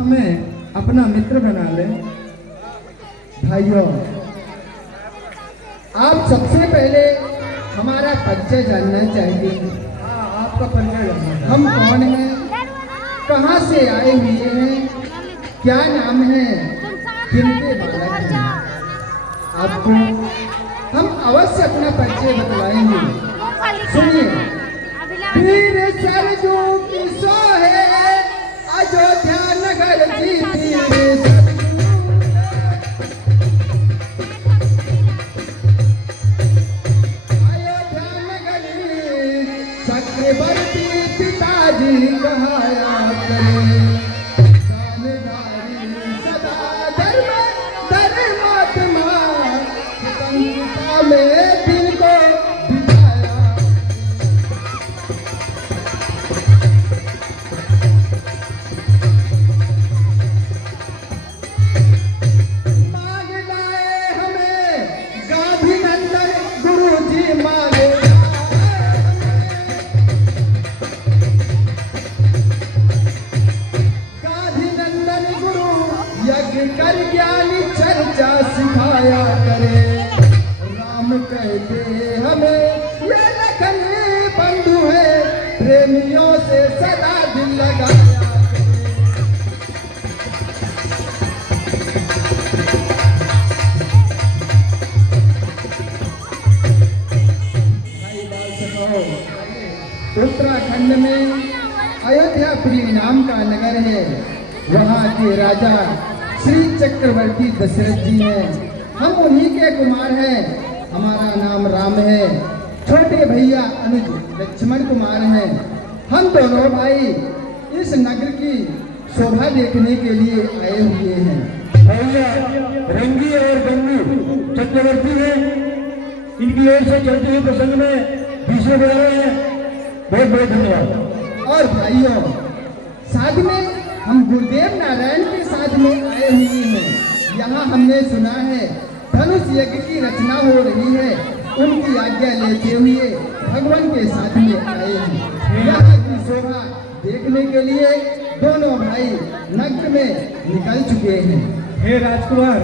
हमें अपना मित्र बना ले। भाइयों, आप सबसे पहले हमारा परिचय जानना चाहिए। आपका परिचय जानना। हम कौन हैं, कहाँ से आए हुए हैं, क्या नाम है, किनके बालक हैं। आपको हम अवश्य अपना परिचय बतलाएंगे। सुनिए। वीर सरजू की सोहे अयोध्या नगर जीती अयोध्या नगरी चक्रवर्ती पिताजी कहाया करे। सदा धर्म धर्मात्मा स्वतंत्रता में दिन को कर ज्ञानी चर्चा सिखाया करे। राम कहते हमें ये लखन बंधु है, प्रेमियों से सदा दिल लगाया करे। उत्तराखंड में अयोध्यापुरी नाम का नगर है। वहाँ के राजा श्री चक्रवर्ती दशरथ जी हैं। हम उन्हीं के कुमार हैं। हमारा नाम राम है। छोटे भैया अनुज लक्ष्मण कुमार हैं। हम दोनों भाई इस नगर की शोभा देखने के लिए आए हुए हैं। भैया रंगी और गंगू चक्रवर्ती हैं। इनकी ओर से चलते हुए प्रसंग में दूसरे बजा रहे हैं। बहुत बहुत धन्यवाद। और भाइयों, साथ में हम गुरुदेव नारायण के साथ में आए हुए हैं। यहाँ हमने सुना है धनुष यज्ञ की रचना हो रही है। उनकी आज्ञा लेते हुए भगवान के साथ में आए हैं। यहाँ की शोभा देखने के लिए दोनों भाई नगर में निकल चुके हैं। हे राजकुमार,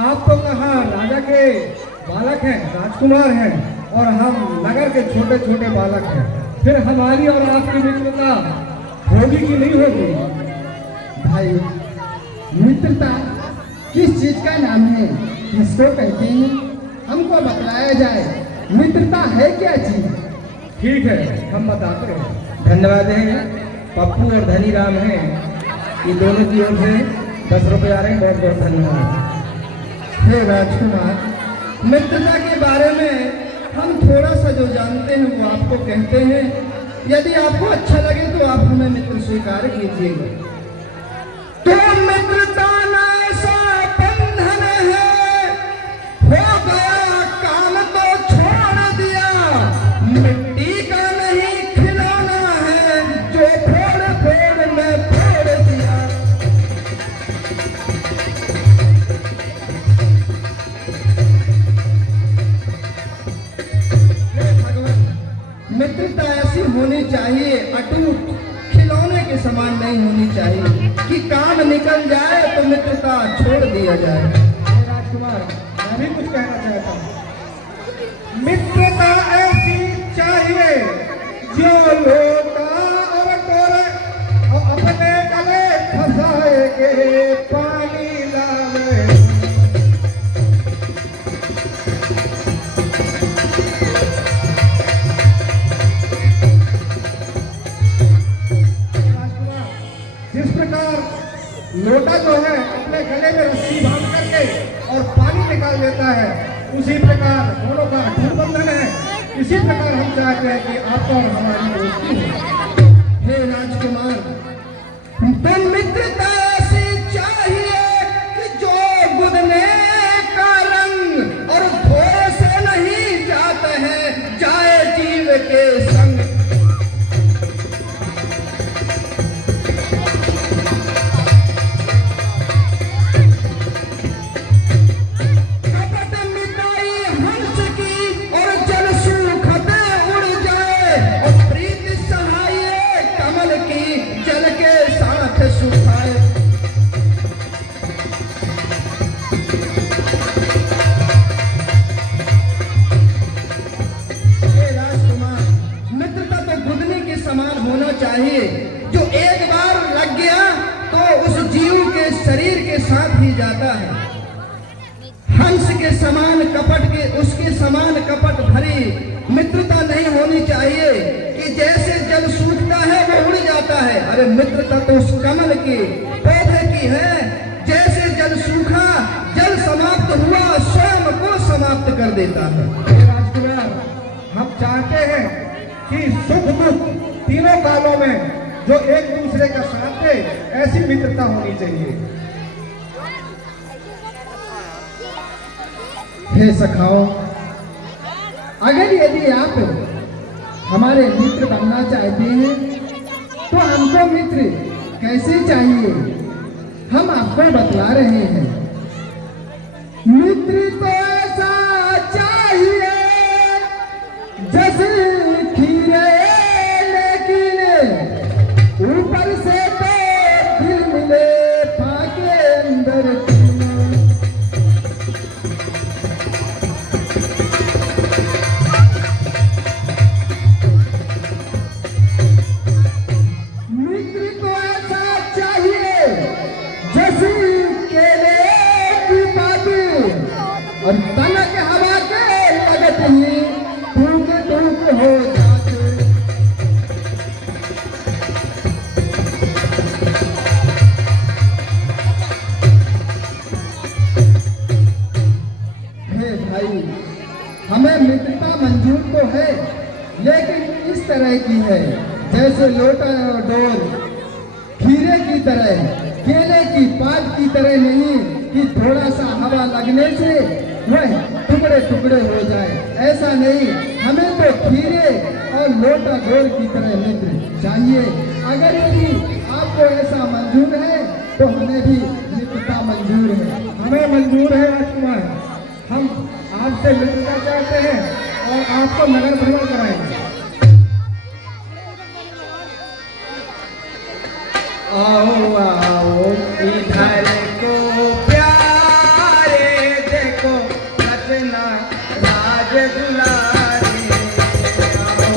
आप तो कहाँ राजा के बालक हैं, राजकुमार हैं, और हम नगर के छोटे छोटे बालक हैं। फिर हमारी और आपकी मित्रता होगी कि नहीं होगी? भाई, मित्रता किस चीज का नाम है, किसको कहते हैं, हमको बतलाया जाए। मित्रता है क्या चीज? ठीक है, हम बताते हैं। धन्यवाद है। पप्पू और धनी राम हैं, ये दोनों की ओर से 10 रुपये आ रहे हैं। बहुत बहुत धन्यवाद। हे राजकुमार, मित्रता के बारे में हम थोड़ा सा जो जानते हैं वो आपको कहते हैं। यदि आपको अच्छा लगे तो आप हमें मित्र स्वीकार कीजिएगा। तो मित्रता ऐसा बंधन है, हो गया काम तो छोड़ दिया। मिट्टी का नहीं खिलौना है, जो फोड़ फोड़ में फोड़ दिया। मित्रता ऐसी होनी चाहिए, अटूट, खिलौने के समान नहीं होनी चाहिए कि काम निकल जाए तो मित्रता छोड़ दिया जाए। राजकुमार, मैं भी कुछ कहना चाहता हूँ। मित्रता ऐसी चाहिए जो लोटा और टोरे और अपने गले फंसाए के पानी लावे। जिस प्रकार लोटा जो है अपने गले में रस्सी बांध करके और पानी निकाल देता है, उसी प्रकार दोनों का अटूट बंधन है। इसी प्रकार हम चाहते हैं कि आपका और हमारी दोस्ती हो। हे राजकुमार, तो मित्रता ऐसी चाहिए कि जो गुदने का रंग और थोड़े से नहीं जाता है, जाए जीव के संग। सुखा साथ ही जाता है। हंस के समान कपट के उसके समान कपट भरी मित्रता नहीं होनी चाहिए कि जैसे जल सूखता है वो उड़ जाता है। अरे मित्रता तो उस कमल की पौधे की है, जैसे जल सूखा, जल समाप्त हुआ, स्वयं को समाप्त कर देता है। राजकुमार, हम चाहते हैं कि सुख दुख तीनों कालों में जो एक दूसरे का साथ दे, ऐसी मित्रता होनी चाहिए। हे सखाओ, अगर यदि आप हमारे मित्र बनना चाहते हैं तो हमको मित्र कैसे चाहिए, हम आपको बतला रहे हैं। मित्र तो ऐसा चाहिए जैसे खीरे, लेकिन ऊपर से तो दिल मिले फाके अंदर। मित्र को ऐसा चाहिए जैसे केले की पाती और तनक हवा के लगत ही टूक टूक हो जाते। हे भाई, हमें मित्रता मंजूर तो है, लेकिन इस तरह की है जैसे लोटा और डोर, खीरे की तरह, केले की पात की तरह नहीं कि थोड़ा सा हवा लगने से वह टुकड़े टुकड़े हो जाए। ऐसा नहीं, हमें तो खीरे और लोटा डोर की तरह मित्र चाहिए। अगर यदि आपको ऐसा मंजूर है तो हमें भी मित्रता मंजूर है। हमें मंजूर है राजकुमार, हम आपसे मित्रता चाहते हैं और आपको नगर भ्रमण कराएंगे। आओ आओ इधर को प्यारे, देखो रचना राज दुलारी। आओ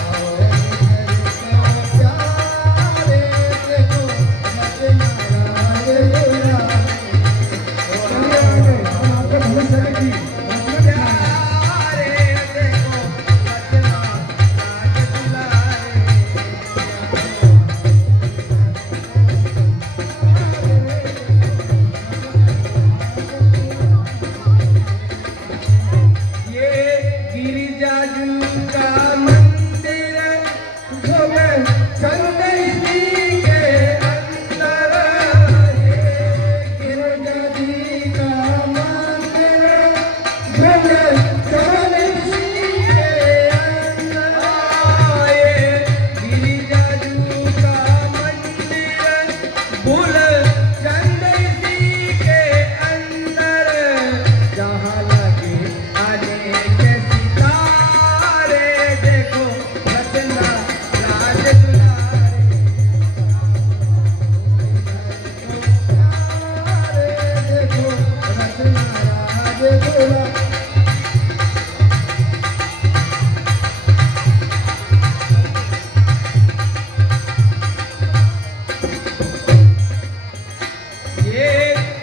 आओ इधर को प्यारे, देखो रचना राज दुलारी। आओ आओ इधर को प्यारे, देखो रचना राज दुलारी। हम आपको भविष्य की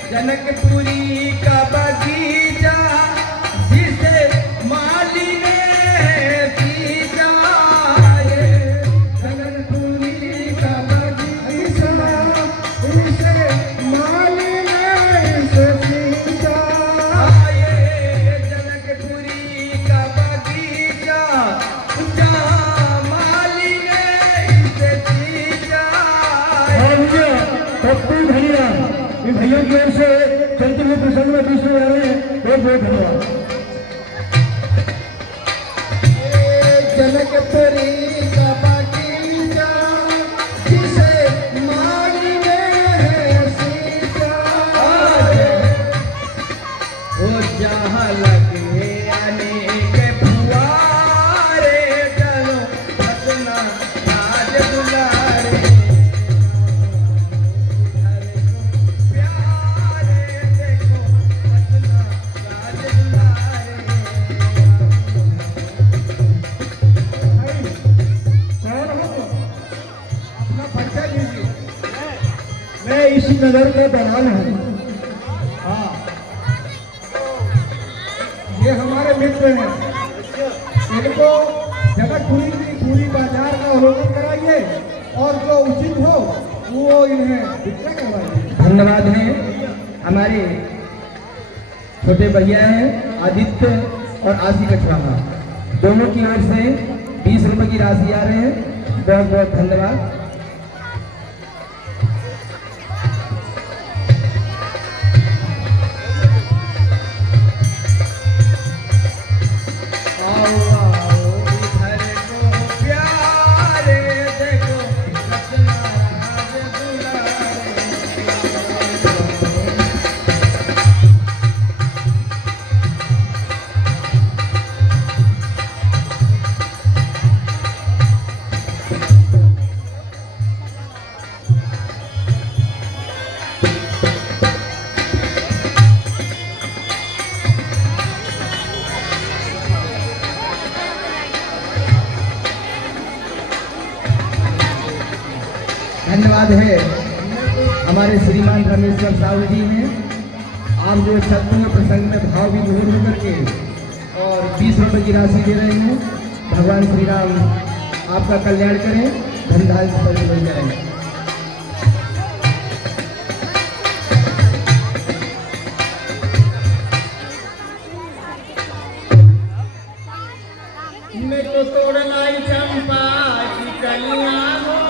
जनकपुरी का बगीचा जिसे माली ने सींचा। ये जनकपुरी का बगीचा जिसे माली ने सींचा। ये जनकपुरी का बगीचा जहाँ माली ने इसे सींचा। भैया की ओर से चलते हुए प्रसंग में बीच में आ रहे हैं। बहुत बहुत धन्यवाद। जनकपुरी का बगीचा जिसे माली ने सींचा। वो जहाँ लगे अनेक फुआरे, चलो रचना राज दुलारे। प्यारे देखो रचना राज दुलारे। इस नगर का दलाल हूँ। हाँ, ये हमारे मित्र हैं। इनको जगतपुरी की पूरी बाजार का अवलोकन कराइए और जो उचित हो वो इन्हें विक्रय करवाइए। धन्यवाद है। हमारे छोटे भैया हैं आदित्य और आशी कछवाहा, दोनों की ओर से 20 रुपए की राशि आ रहे हैं। बहुत बहुत धन्यवाद। धन्यवाद है हमारे श्रीमान रमेश्वर साहू जी हैं। आप जो क्षत्रिय प्रसंग में भाव विभोर होकर के और 20 रुपए की राशि दे रहे हैं। भगवान श्री राम आपका कल्याण करें, धनधाल से परिपूर्ण करें। मैं तो तोड़ लाई चंपा की कलियां हो